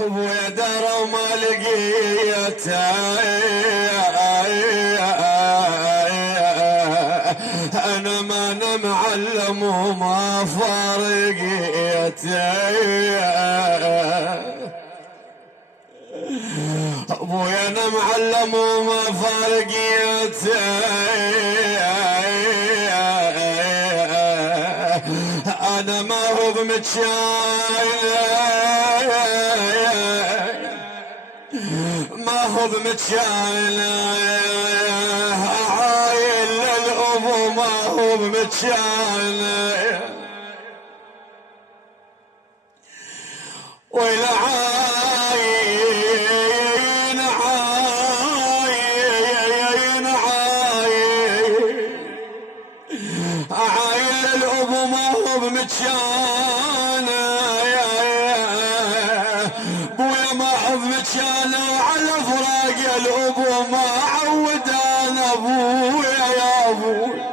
ابويا دار وما لقيته، انا ما انا معلم وما فارقيته. ابويا انا معلم وما فارقيته، انا ما هو ما هو بمتشايل، عايل للأبو ما هو بمتشايل، ويلا عاين عاين عايل للأبو ما هو بمتشايل، بويا ما هو بمتشايل، وعلى فراق الأبو ما عود انا ابويا يا ابويا،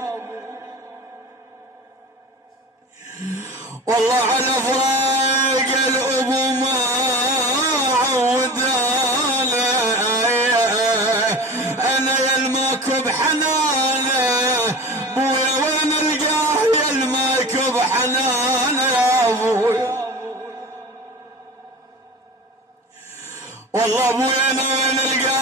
والله على فراق الأبو ما عود انا يلماك بحنانه، بويا وين القاه يلماك بحنانه يا ابويا، والله ابويا انا وين القاه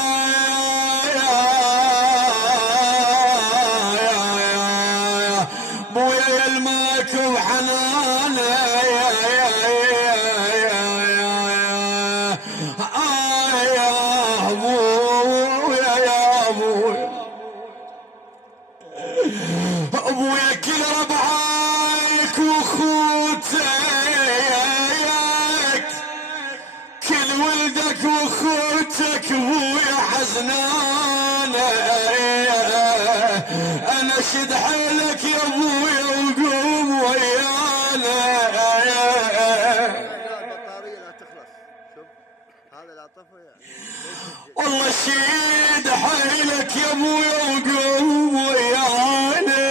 بويا يلماك بحنانه، يا ابويا يا ابويا، ابويا كل ربعك وخوتك، كل ولدك وخوتك ابويا حزنانه، انا شد حيلك يا ابويا وقوم ويانا، البطارية لا تخلص. شوف هذا العطفة يعني والله شد حيلك يا ابويا وقوم ويانا،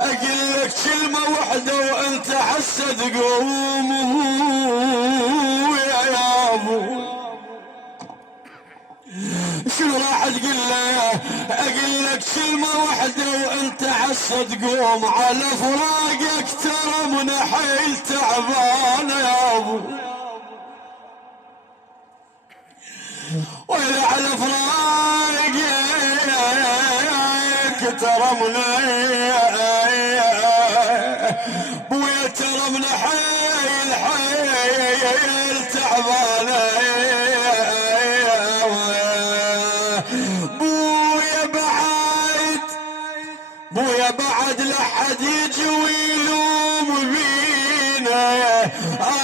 اقول لك كلمة واحدة وانت حسد قوم ابويا يا ابويا، شنو راح تقول له؟ اقول لك كلمة واحدة وانت حسد قوم، على فراقك ترى من حيل تعبان يا ابو، ولا على فراقك ترى من بويا ترى من حيل حيل تعبان، بويا بعد لحد يجي ويلوم بينا،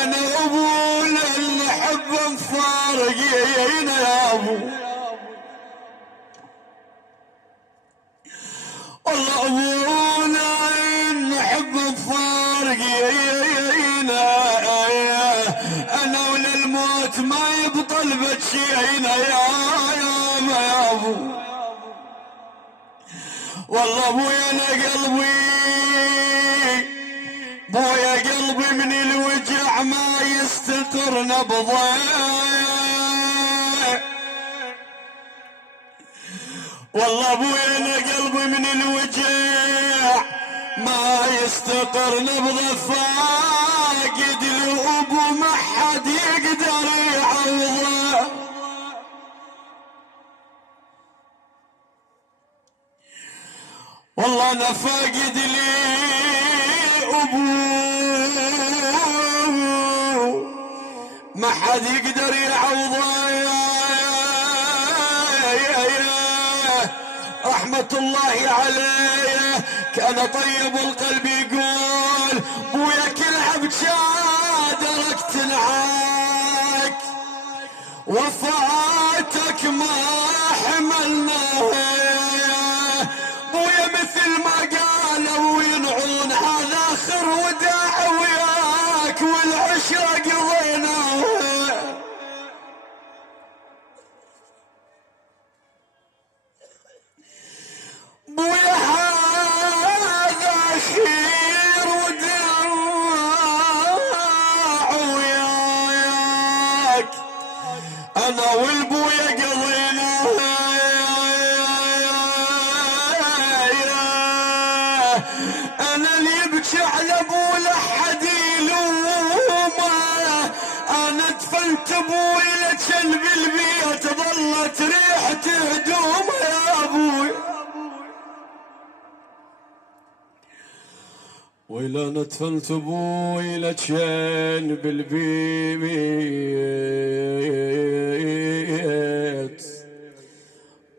انا وابونا اللي نحب مفارقينا يا ابو، والله ابونا نحب مفارقينا، انا وللموت ما يبطل بتشينا يا ابو، والله ابويا انا بويا قلبي من الوجع ما يستقر نبضه، والله ابويا انا قلبي من الوجع ما يستقر نبضه، فاقد الابو ما حد يقدر يعوضه، والله انا فاقد لي ابو ما حد يقدر يعوضه، رحمة الله عليه كان طيب القلب، يقول بويا كل عبشادرك تنعاك، وفاتك ما حملناها، بويا مثل ما قالوا وينعون هذا اخر وداع وياك والعشرة قضيناها، بويا كان بالبيت ظلت ريحة هدوم يا ابوي، وإلى ندفنت ابوي لكان بالبيت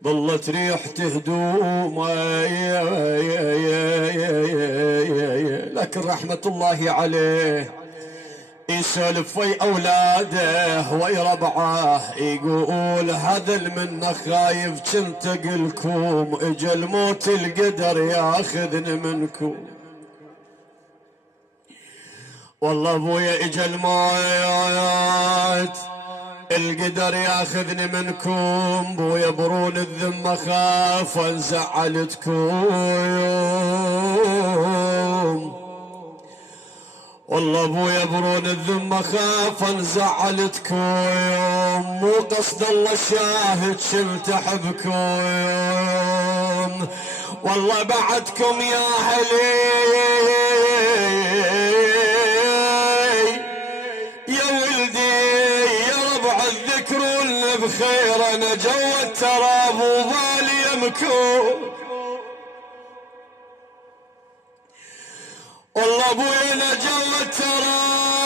ظلت ريحة هدوم. لكن رحمة الله عليه يسولف وي اولاده وي ربعه، يقول هذا المنه خايف كنت اقلكم اجا الموت القدر ياخذني منكم. والله ابويا اجا الموت القدر ياخذني منكم، بويا برون الذمه خاف وانزعلتكم. والله ابويا برون الذمه خاف انزعلتكم، مو قصد الله شاهد شلت احبكم. والله بعدكم يا علي يا ولدي يا ربع الذكرون بخير، انا جو التراب وبالي يمكون. والله ابويا انا جو التراب